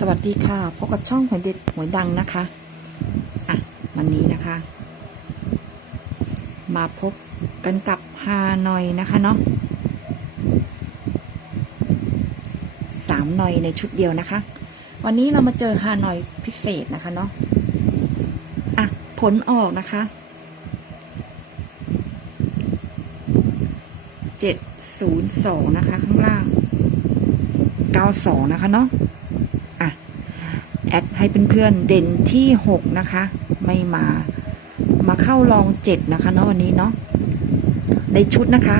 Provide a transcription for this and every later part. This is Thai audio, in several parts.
สวัสดีค่ะพบกับช่องหวยเด็ดหวยดังนะคะ อะ วันนี้นะคะ มาพบกันกับฮานอยนะคะเนาะสามหน่อยในชุดเดียวนะคะ วันนี้เรามาเจอฮานอยพิเศษนะคะเนาะอะ ผลออกนะคะเจ็ดศูนย์สองนะคะ ข้างล่างเก้าสองนะคะเนาะอะ แอดให้เพื่อนๆเด่นที่ 6 นะคะ ไม่มา มาเข้าลอง 7 นะคะเนาะวันนี้เนาะในชุดนะคะ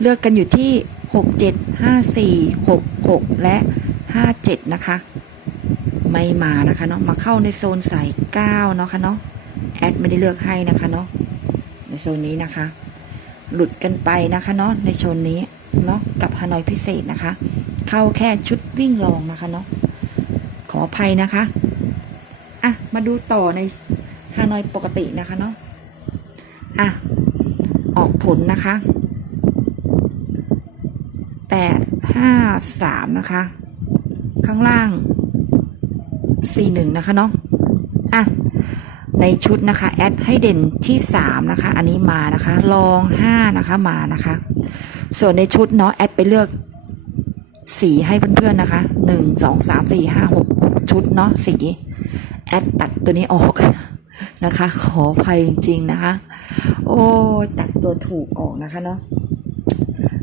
เลือกกันอยู่ที่ 6 7 5 4 6 6 และ 5 7 นะคะ ไม่มานะคะเนาะมาเข้าในโซนใส่9เนาะค่ะเนาะแอดไม่ได้เลือกให้นะคะเนาะในโซนนี้นะคะ หลุดกันไปนะคะเนาะในโซนนี้เนาะกับฮานอยพิเศษนะคะ เข้าแค่ชุดวิ่งลองนะคะเนาะ ขออภัยนะคะอะมาดูต่อในฮานอยปกตินะคะเนาะอะออกผลนะคะแปดห้าสามนะคะ ข้างล่างสี่หนึ่งนะคะเนาะอะในชุดนะคะแอดให้เด่นที่สามนะคะ อันนี้มานะคะลองห้านะคะมานะคะ ส่วนในชุดเนาะแอดไปเลือกสีให้เพื่อนๆนะคะหนึ่งสองสามสี่ห้าหก ชุดเนาะสีแอดตัดตัวนี้ออกนะคะ ขออภัยจริงๆนะคะ โอ้ตัดตัวถูกออกนะคะเนาะ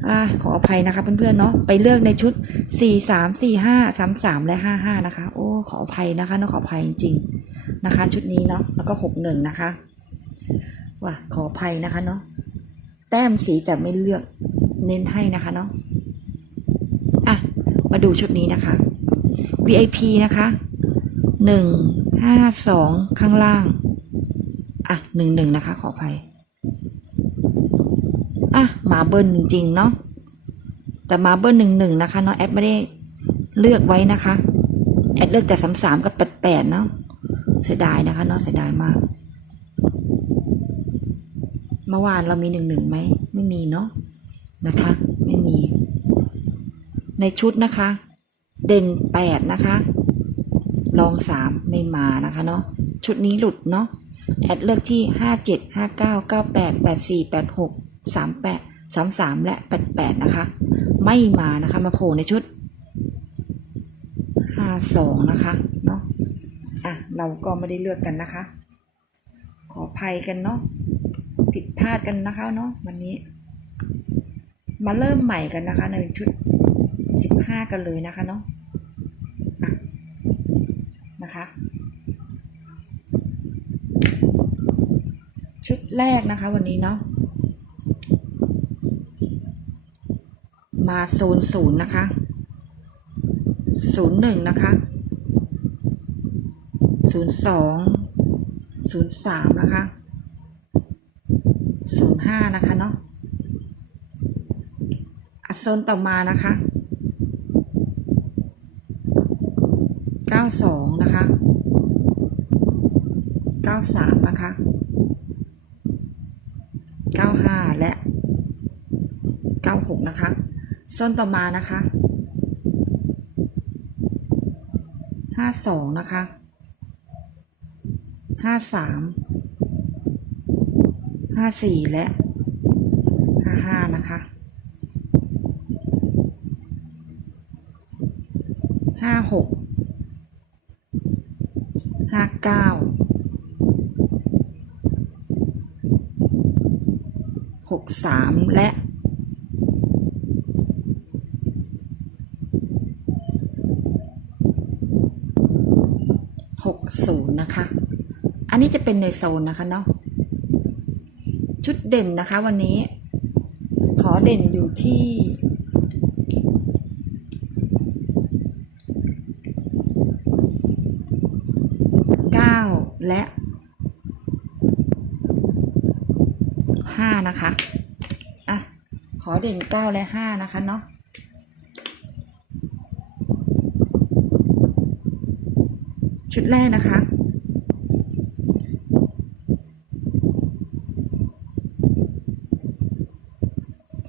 อ่าขออภัยนะคะเพื่อนๆเนาะไปเลือกในชุดสี่สามสี่ห้าสามสามและห้าห้านะคะ โอ้ขออภัยนะคะเนาะขออภัยจริงๆนะคะ ชุดนี้เนาะแล้วก็หกหนึ่งนะคะว่าขออภัยนะคะเนาะแต้มสีแต่ไม่เลือกเน้นให้นะคะเนาะอะมาดูชุดนี้นะคะ VIP นะคะหนึ่งห้าสองข้างล่าง อะหนึ่งหนึ่งนะคะ ขออภัย อะหมาเบิ้ลจริง ๆ เนาะแต่มาเบิ้ลหนึ่งหนึ่งนะคะเนาะแอดไม่ได้เลือกไว้นะคะ แอดเลือกแต่สามสามกับแปดแปดเนาะเสียดายนะคะเนาะเสียดายมากเมื่อวานเรามีหนึ่งหนึ่งไหมไม่มีเนาะนะคะ ไม่มี ในชุดนะคะ เด่นแปดนะคะ ลองสามไม่มานะคะเนาะ ชุดนี้หลุดเนาะ แอดเลือกที่ห้าเจ็ดห้าเก้าเก้าแปดแปดสี่แปดหกสามแปดสามสามและแปดแปดนะคะ ไม่มานะคะ มาโผล่ในชุดห้าสองนะคะเนาะ อะ เราก็ไม่ได้เลือกกันนะคะ ขออภัยกันเนาะ ผิดพลาดกันนะคะเนาะวันนี้ มาเริ่มใหม่กันนะคะในชุดสิบห้ากันเลยนะคะเนาะ นะคะ ชุดแรกนะคะวันนี้เนาะมาโซนศูนย์นะคะศูนย์หนึ่งนะคะศูนย์สองศูนย์สามนะคะศูนย์ห้านะคะเนาะโซนต่อมานะคะ 92 นะคะ 93 นะคะ 95 และ 96 นะคะโซนต่อมานะคะ 52 นะคะ 53 54 และ 55 นะคะ56 ห้าเก้าหกสามและหกศูนย์นะคะ อันนี้จะเป็นในโซนนะคะเนาะ ชุดเด่นนะคะวันนี้ ขอเด่นอยู่ที่ เก้าและห้านะคะ อะ ข อเด่นเก้าและห้านะคะเนาะชุดแรกนะคะ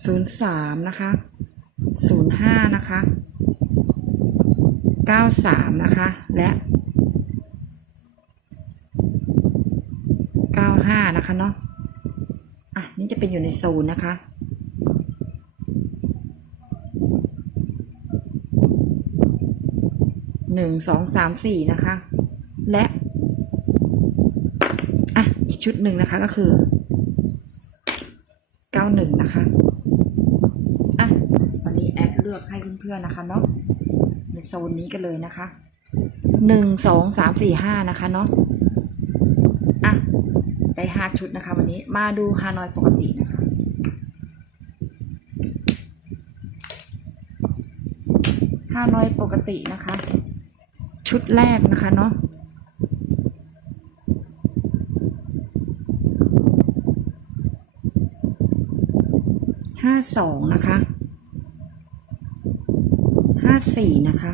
ศูนย์สามนะคะศูนย์ห้านะคะเก้าสามนะคะ และเก้าห้านะคะเนาะ อะ นี่จะเป็นอยู่ในโซนนะคะ หนึ่งสองสามสี่นะคะ และอะอีกชุดหนึ่งนะคะก็คือเก้าหนึ่งนะคะอะวันนี้แอดเลือกให้เพื่อนๆนะคะเนาะในโซนนี้กันเลยนะคะหนึ่งสองสามสี่ห้านะคะเนาะอะได้ห้าชุดนะคะ วันนี้มาดูฮานอยปกตินะคะฮานอยปกตินะคะ ชุดแรกนะคะเนาะห้าสองนะคะห้าสี่นะคะ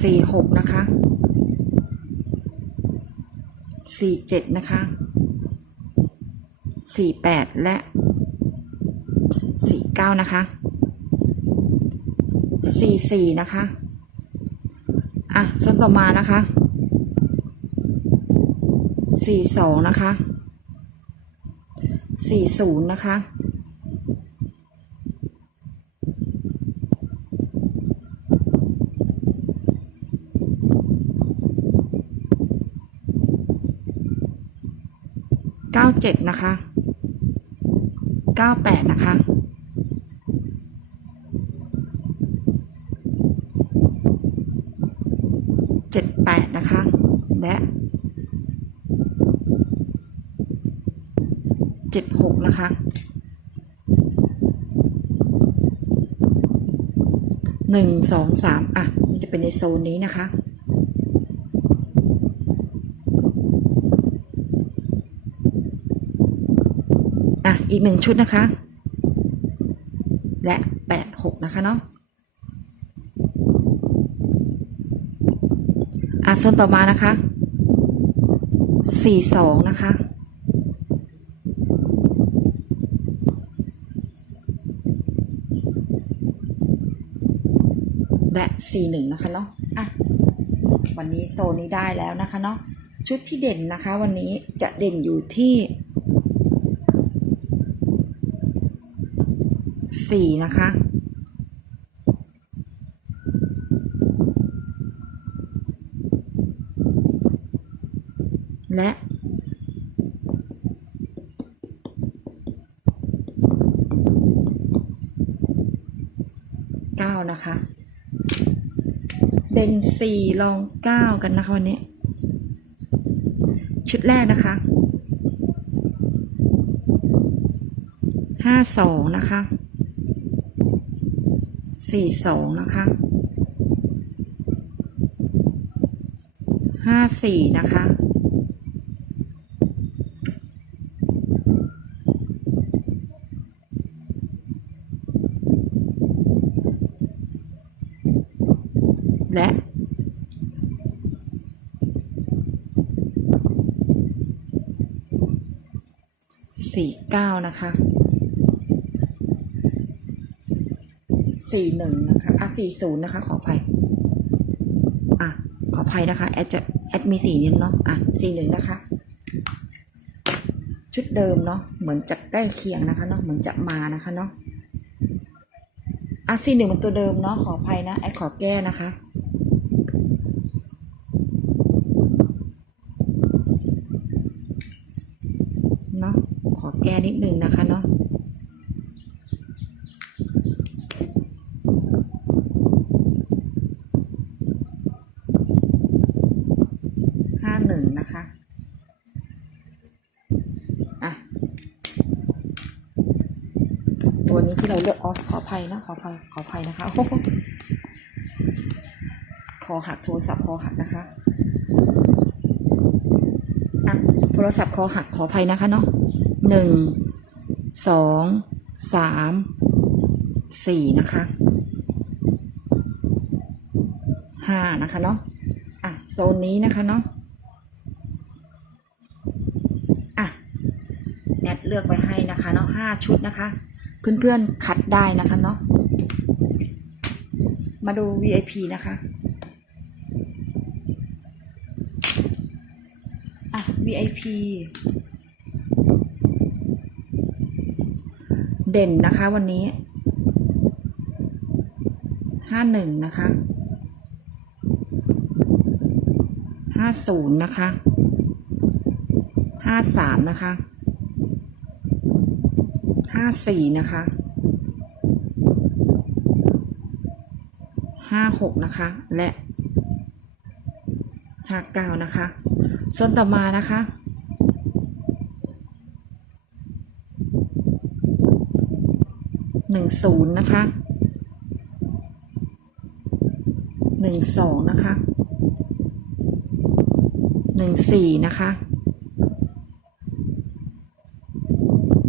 สี่หกนะคะสี่เจ็ดนะคะ สี่แปดและสี่เก้านะคะสี่สี่นะคะ อะส่วนต่อมานะคะสี่สองนะคะสี่ศูนย์นะคะ เจ็ดนะคะเก้าแปดนะคะเจ็ดแปดนะคะ และเจ็ดหกนะคะหนึ่งสองสามอะนี่จะเป็นในโซนนี้นะคะ อีกหนึ่งชุดนะคะ และแปดหกนะคะเนาะอะโซนต่อมานะคะสี่สองนะคะและสี่หนึ่งนะคะเนาะอะวันนี้โซนนี้ได้แล้วนะคะเนาะชุดที่เด่นนะคะ วันนี้จะเด่นอยู่ที่ สี่นะคะ และเก้านะคะเดนสี่ลองเก้ากันนะคะวันนี้ ชุดแรกนะคะห้าสองนะคะ สี่สองนะคะห้าสี่นะคะและสี่เก้านะคะ สี่หนึ่งนะคะ อะสี่ศูนย์นะคะ ขออภัย อะ ขออภัยนะคะ แอดจะ แอดมีสี่นิ้วเนาะ อะสี่หนึ่งนะคะ ชุดเดิมเนาะ เหมือนจะใกล้เคียงนะคะเนาะ เหมือนจะมานะคะเนาะ อะสี่หนึ่งมันตัวเดิมเนาะ ขออภัยนะ แอดขอแก้นะคะเนาะ ขอแก้นิดนึงนะคะเนาะ ห้าหนึ่งนะคะ อะ เราเลือกอ๋อขออภัยนะขออภัยขออภัยนะคะคอหักโทรศัพท์คอหักนะคะอะโทรศัพท์คอหักขออภัยนะคะเนาะหนึ่งสองสามสี่นะคะห้านะคะเนาะอะโซนนี้นะคะเนาะอะเลือกไว้ให้นะคะเนาะห้าชุดนะคะ เพื่อนๆคัดได้นะคะเนาะมาดู VIP นะคะอะ VIP เด่นนะคะวันนี้ห้าหนึ่งนะคะห้าศูนย์นะคะห้าสามนะคะ ห้าสี่นะคะห้าหกนะคะ และห้าเก้านะคะส่วนต่อมานะคะหนึ่งศูนย์นะคะหนึ่งสองนะคะหนึ่งสี่นะคะ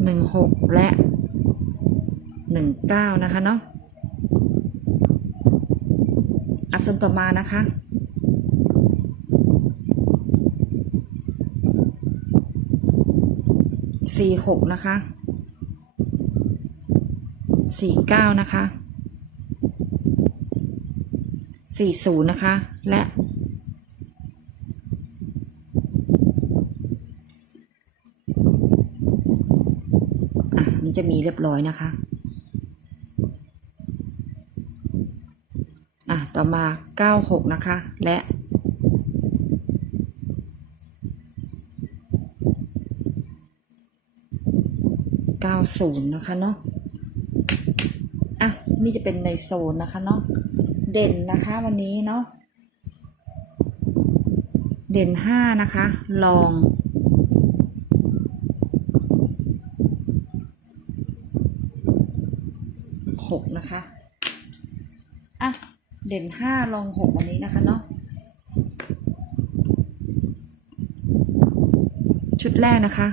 หนึ่งหกและหนึ่งเก้านะคะเนาะอัส่วนต่อมานะคะ สี่หกนะคะ สี่เก้านะคะ สี่ศูนย์นะคะ และ อะนี่จะมีเรียบร้อยนะคะอะต่อมาเก้าหกนะคะ และเก้าศูนย์นะคะเนาะอะ นี่จะเป็นในโซนนะคะเนาะ เด่นนะคะวันนี้เนาะ เด่นห้านะคะ ลอง หกนะคะ อะ เด่นห้าลองหกวันนี้นะคะเนาะชุดแรกนะคะ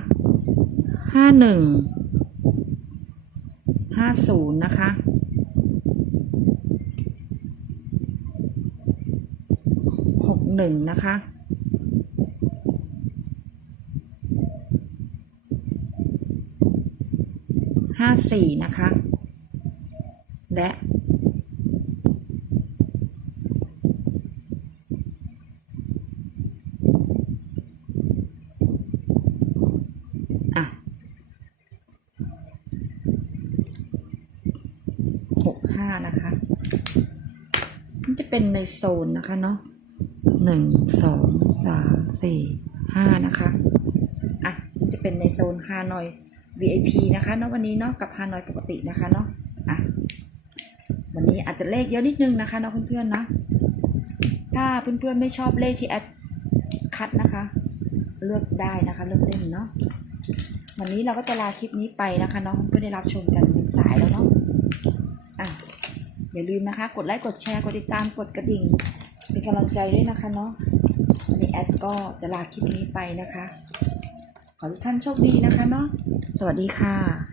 ห้าหนึ่งห้าศูนย์นะคะหกหนึ่งนะคะห้าสี่นะคะ และอะ หกห้านะคะมันจะเป็นในโซนนะคะเนาะหนึ่งสองสามสี่ห้านะคะอะมันจะเป็นในโซนฮานอย VIP นะคะเนาะวันนี้เนาะกับฮานอยปกตินะคะเนาะอะวันนี้อาจจะเลขเยอะนิดนึงนะคะเนาะเพื่อนๆนะถ้าเพื่อนๆไม่ชอบเลขที่แอดคัดนะคะ เลือกได้นะคะเลือกเล่นเนาะวันนี้เราก็จะลาคลิปนี้ไปนะคะเนาะเพื่อได้รับชมกันเป็นสายแล้วเนาะอะ อย่าลืมนะคะ กดไลค์ กดแชร์ กดติดตาม กดกระดิ่ง เป็นกำลังใจด้วยนะคะเนาะวันนี้แอดก็จะลาคลิปนี้ไปนะคะ ขอทุกท่านโชคดีนะคะเนาะ สวัสดีค่ะ